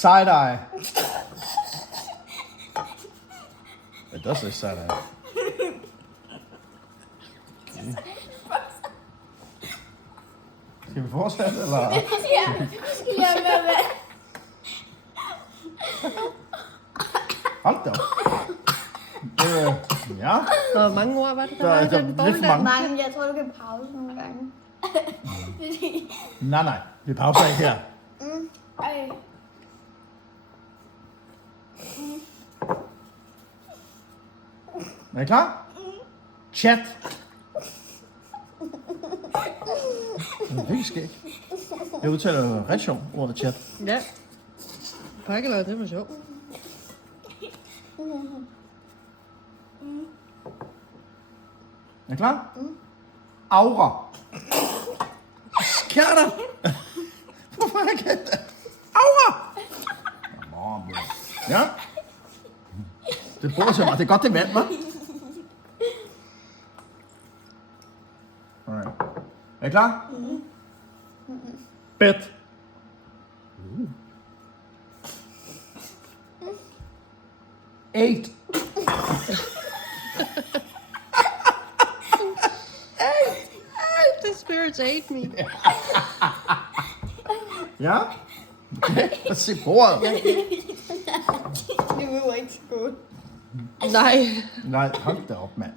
Side-eye. It does say side-eye. Okay. Skal vi fortsætte, eller? Ja, hvad? Hold da op. Ja. Hvor mange ord var det, der var i Der er den lidt bold for der? mange. Mange, jeg tror, du kan pause nogle gange. Nej. Vi pauser ikke her. Ej. Er I klar? Chat. Det er virkelig skægt. Jeg udtaler ret sjovt ordet chat. Ja. Pakkeløg, det var sjovt. Er I klar? Aura. Hvad sker der? Hvorfor har jeg kendt det? Aura! Ja. Det bruger så meget. Det er godt, det er vand, hva'? Alright. Er I klar? Bet. Eight. The spirits ate me. Ja? Okay. Lad os se bordet. Det var ikke så godt. Nej. Nej, hold da op, mand.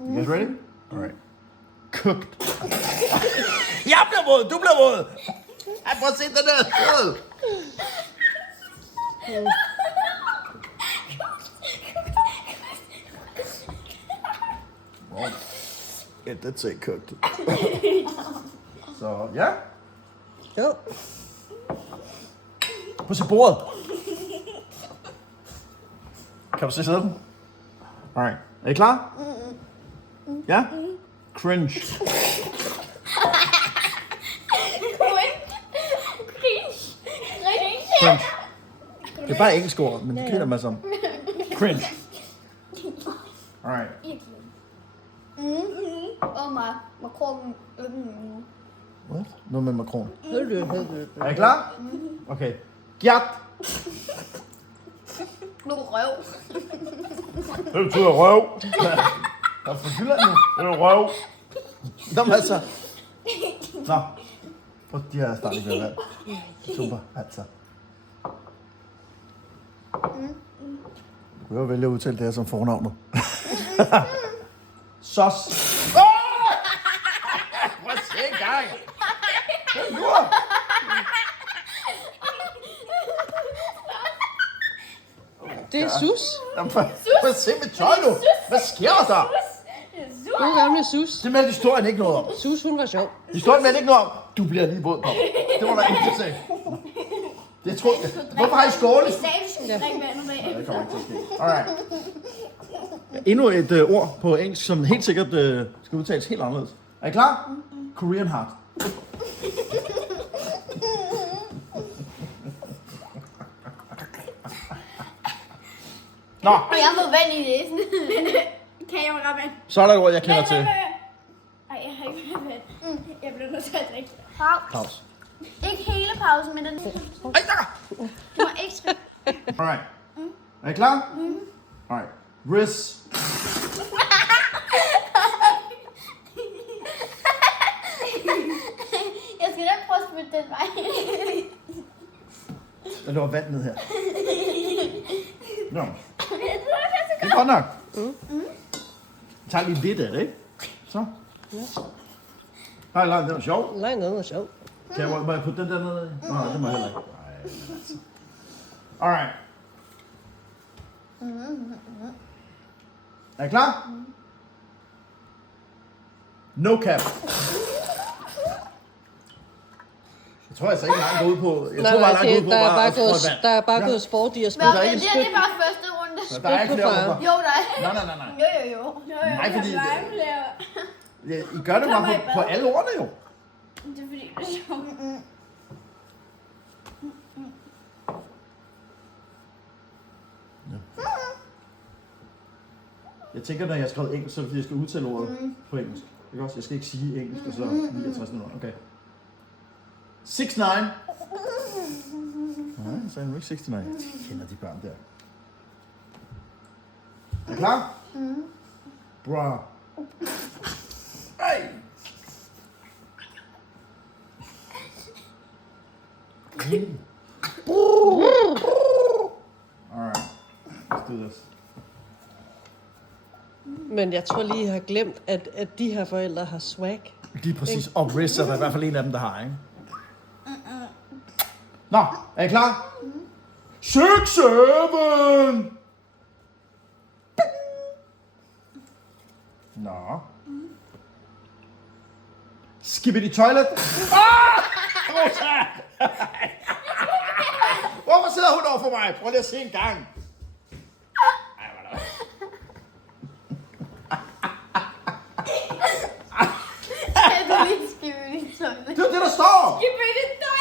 You guys ready? Alright. Cooked. Jeg bliver våd, du bliver våd. Ej, prøv at se den der våd. Wow. It did say cooked. Så ja. Jo. På se bordet. Kan du se sæden? Alright. Er I klar? Ja? Cringe. Cringe. Det er bare engelsk ord, men det griner man som. Cringe. Alright. Åh, Macron. What? Noget med Macron. Er Er I klar? Okay. Gjert. Nu røv. Det betyder røv. Der er fra Jylland nu. Det er røv. Nå, men altså. Nå. Prøv, de her starter ikke været. Super, altså. Du kan jo vælge at udtale det her som fornavnet. Sos. Prøv at se en gang. Det er sus. Jamen, prøv at se mit tøj nu. Hvad sker der? God gamle sus. Det meldte historien ikke noget om. Sus, hun var sjov. Historien meldte ikke noget om. Du bliver lige våd på. Det var der ikke til. Det tror jeg. Hvorfor har I skålet? Vi sagde, vi skulle drikke vand med. Det kommer ikke til at ske. Alright. Endnu et ord på engelsk, som helt sikkert skal udtales helt anderledes. Er I klar? Korean heart. Nå, Og jeg har fået vand i næsen. Kameramand. så er der et ord, jeg kender til. Ej, jeg har ikke mere vand. Jeg bliver nødt til at drikke. Pause. Ikke hele pausen, men den. Ej, der! Du må ekstra. Alright. Er I klar? Alright. Riz. Jeg skal da prøve at spytte den vej. Der lå vand ned her. Nå. Det er godt nok. Jeg tager lige lidt af det, ikke? Så. Nej, det var sjovt. Nej, noget var sjov. Må jeg putte den der ned i? Nej, det må jeg heller ikke. Nej, altså. Alright. Er I klar? No cap. Jeg tror altså ikke langt ud på. Jeg tror bare langt ud på der er bare at gået, strøge vand. der er bare gået sport i at Nå, spille. er men ikke det her det er bare første runde. Så der er ikke Spyt flere på far. runder. Jo, der er. Nej. Jo. Nej, fordi der er det- flere. Ja, I gør det bare på alle ordene jo. Det er fordi, det er sjovt. Jeg tænker, når jeg har skrevet engelsk, så er det fordi, jeg skal udtale ordet på engelsk. Ikke også? Jeg skal ikke sige engelsk, og så 69 minutter. Okay. 6, 9. Nej, så er det ikke 69. Jeg kender de børn der. Er I klar? Bra. Ej. Alright, let's do this. Men jeg tror lige, jeg har glemt, at de her forældre har swag. Lige præcis. Og Riz er der i hvert fald en af dem, der har, ikke? Nå, er I klar? 6, 7. Nå. Skibbity toilet. Rosa! Hvorfor sidder hun over for mig? Prøv lige at se en gang. Jeg vil lige skrive i toilet. Det er det, der står. Skrive i toilet!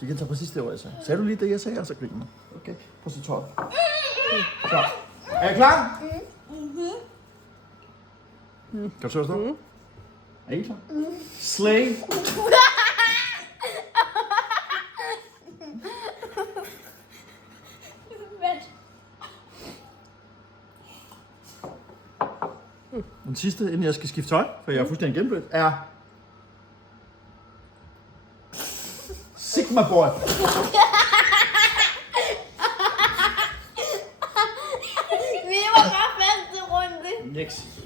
Du kan tage præcis det ord, jeg sagde. Sagde du lige det, jeg sagde, og så griner. Okay, prøv at se tøjet. Så. Er I klar? Kan du se, hvad der står? Er I klar? Slay. Vent. Den sidste, inden jeg skal skifte tøj, for jeg er fuldstændig gennemblødt, er... Sigma Boy. Vi var bare første runde. Next.